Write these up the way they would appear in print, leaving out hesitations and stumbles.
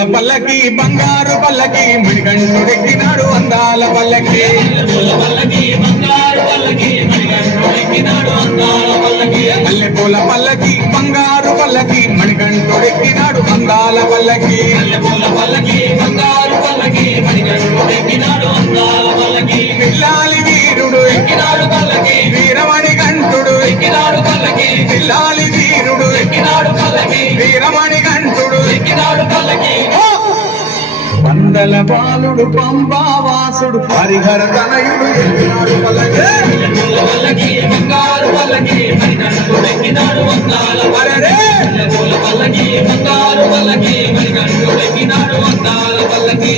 పూల పల్లకి బంగారు పల్లకి మణికంఠుడెక్కినాడు అందాల పల్లకి మల్లె పూల పల్లకి బంగారు పల్లకి మణికంఠుడెక్కినాడు అందాల పల్లకి పిల్లాలి వీరుడు ఎక్కినాడు పల్లకి వీరమణి కంఠుడు ఎక్కినాడు పల్లకి పిల్లాలి వీరుడు ఎక్కినాడు పల్లకి వీరమణి కంఠుడు ఎక్కినాడు పల్లకి పందల బాలుడు పంబావాసుడు హరిహర తనయుడు ఎక్కినాడు పల్లకి బంగారు పల్లకి మణికంఠుడెక్కినాడు అందాల పల్లకి బంగారు పల్లకి మణికంఠుడెక్కినాడు అందాల పల్లకి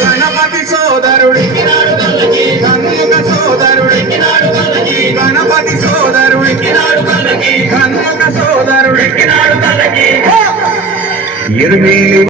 గణపతి సోదరుడు కన్నుక సోదరుడు గణపతి సోదరుడు కన్నుక సోదరుడు